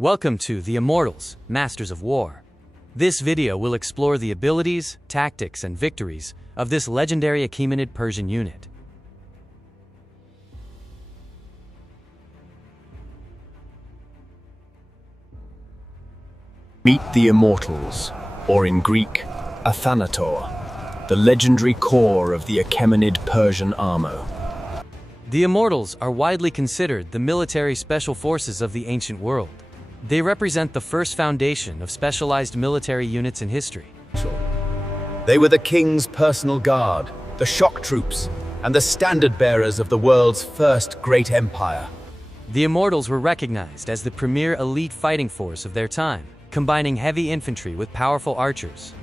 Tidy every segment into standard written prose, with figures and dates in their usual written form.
Welcome to the Immortals, Masters of War. This video will explore the abilities, tactics, and victories of this legendary Achaemenid Persian unit. Meet the Immortals, or in Greek, Athanator, the legendary core of the Achaemenid Persian army. The Immortals are widely considered the military special forces of the ancient world. They represent the first foundation of specialized military units in history. They were the king's personal guard, the shock troops, and the standard bearers of the world's first great empire. The Immortals were recognized as the premier elite fighting force of their time, combining heavy infantry with powerful archers.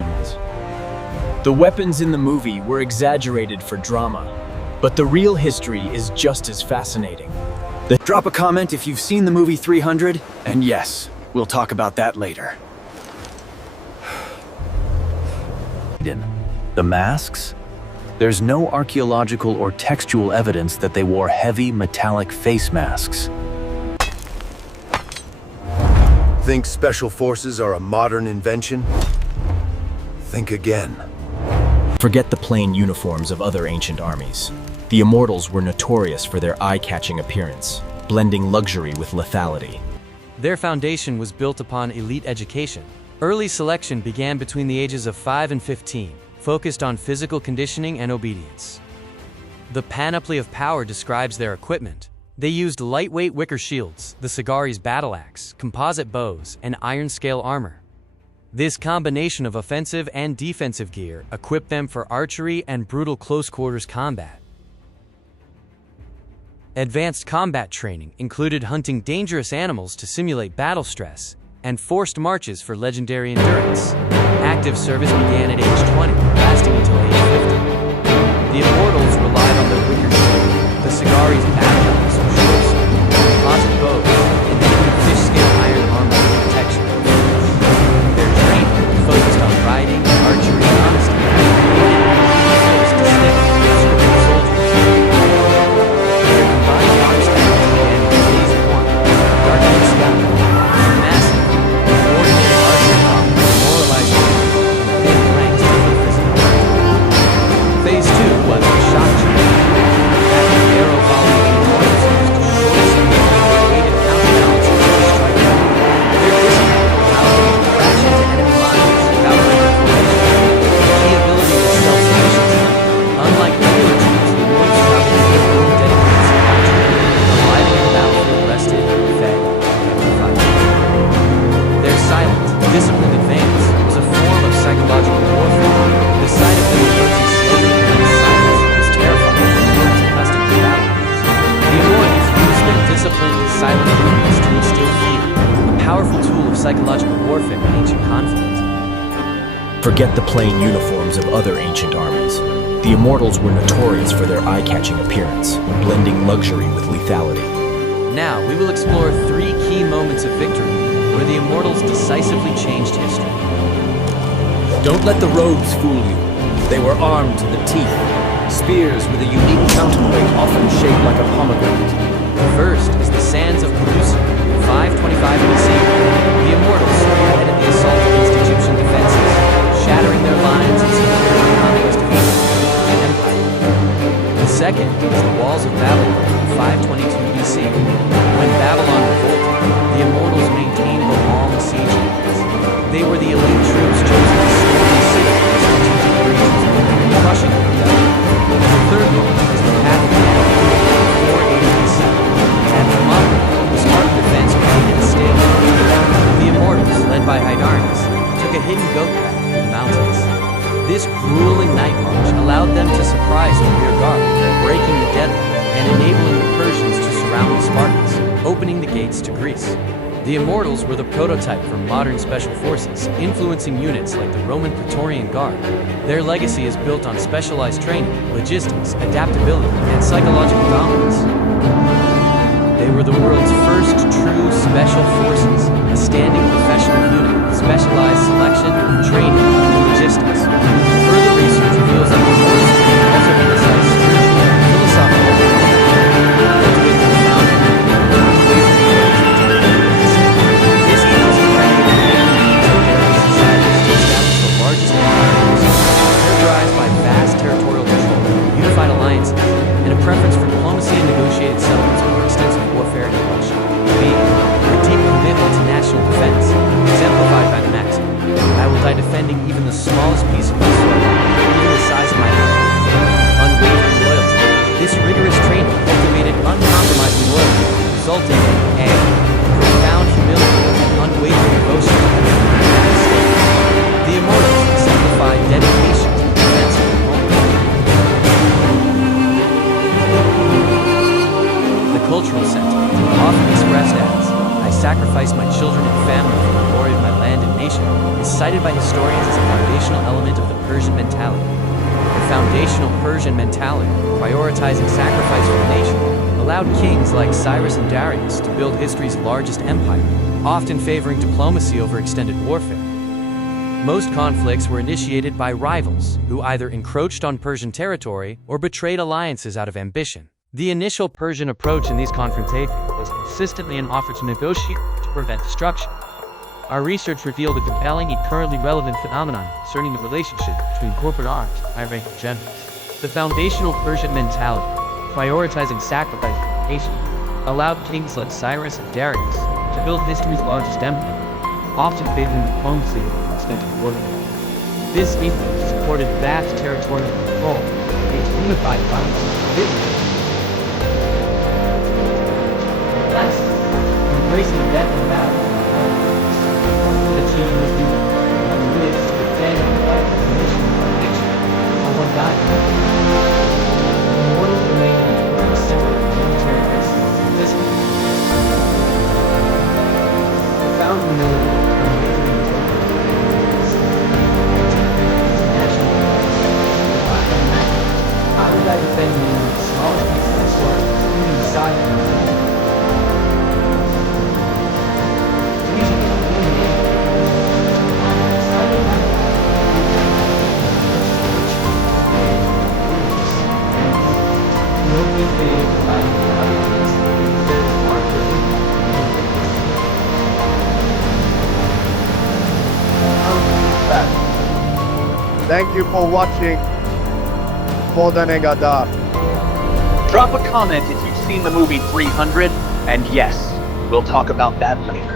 The weapons in the movie were exaggerated for drama, but the real history is just as fascinating. Drop a comment if you've seen the movie 300, and yes, we'll talk about that later. The masks? There's no archaeological or textual evidence that they wore heavy metallic face masks. Think special forces are a modern invention? Think again. Forget the plain uniforms of other ancient armies. The Immortals were notorious for their eye-catching appearance, blending luxury with lethality. Their foundation was built upon elite education. Early selection began between the ages of 5 and 15, focused on physical conditioning and obedience. The Panoply of Power describes their equipment. They used lightweight wicker shields, the Sagari's battle axe, composite bows, and iron-scale armor. This combination of offensive and defensive gear equipped them for archery and brutal close-quarters combat. Advanced combat training included hunting dangerous animals to simulate battle stress, and forced marches for legendary endurance. Active service began at age 20, lasting until age 50. The Immortals relied on their wicker shield, the Sagari's battle axe or short sword, composite bows, and even fish-scale iron armor for protection. Their training focused on riding, archery, and honesty, service distinct from conscripted soldiers. Their combined arm strength began in phase 1, darkening sky, massive, coordinated archery power, demoralizing and thin ranks to the physical contact. Phase 2 was the shock troops. That arrow volley of Immortals used short speed, weighted counterbalances to strike out. Their discipline allowed them to crash into enemy lines without reformation. The ability was self-sufficiency. Unlike regular troops, the Immortals traveled with their own dedicated supply chain, arriving at the battlefield rested, fed, and fight. Their silent, disciplined advance was a form of psychological warfare. The sight of them approaching slowly in silence was terrifying for those accustomed to battle. The Immortals used their disciplined, silent movements to instill fear, a powerful tool of psychological warfare in ancient conflict. Forget the plain uniforms of other ancient armies. The Immortals were notorious for their eye-catching appearance, blending luxury with lethality. Now, we will explore 3 key moments of victory where the Immortals decisively changed history. Don't let the robes fool you. They were armed to the teeth. Spears with a unique counterweight often shaped like a pomegranate. First is the sands of Pelusium, 525 BC. The Immortals spearheaded the assault against Egyptian defenses, shattering their lines and securing the conquest of Egypt and Empire. The second is the walls of Babylon, 522 BC. When Babylon revolted, the Immortals maintained the long siege lines. They were the elite troops chosen to seal the city in strategic regions, crushing the rebellion. The third moment is the path of Panoply, 480 BC. At Thermopylae, the Spartan defense created a standoff. The Immortals, led by Hydarnes, took a hidden goat path through the mountains. This grueling night march allowed them to surprise the rear guard, breaking the deadlock and enabling the Persians to surround the Spartans, opening the gates to Greece. The Immortals were the prototype for modern special forces, influencing units like the Roman Praetorian Guard. Their legacy is built on specialized training, logistics, adaptability, and psychological dominance. They were the world's first true special forces, a standing professional unit with specialized selection, training, and logistics. Further research reveals that the Immortals also emphasize spiritual and philosophical cultivating profound unwavering devotion to the United States. The Immortals exemplified dedication to the defense of their homeland. The cultural sentiment, often expressed as, "I sacrifice my children and family for the glory of my land and nation," is cited by historians as a foundational element of the Persian mentality. The foundational Persian mentality, prioritizing sacrifice for the nation, allowed kings like Cyrus and Darius to build history's largest empire, often favoring diplomacy over extended warfare. Most conflicts were initiated by rivals, who either encroached on Persian territory or betrayed alliances out of ambition. The initial Persian approach in these confrontations was consistently an offer to negotiate to prevent destruction. Our research revealed a compelling and currently relevant phenomenon concerning the relationship between corporate arms and high-ranking generals. The foundational Persian mentality, prioritizing sacrifice for the nation, allowed kings like Cyrus and Darius to build history's largest empire, often favoring diplomacy over extended warfare. This ethos supported vast territorial control, a unified violence and embracing death and battle. Achieving this duty, this to defend the life of the nation for one died. The Immortals remain an important symbol of military excellence and discipline. Profound humility and unwavering national how did I defend the smallest piece of my sword, even beside me? Thank you for watching Fodanegadar. Drop a comment if you've seen the movie 300, and yes, we'll talk about that later.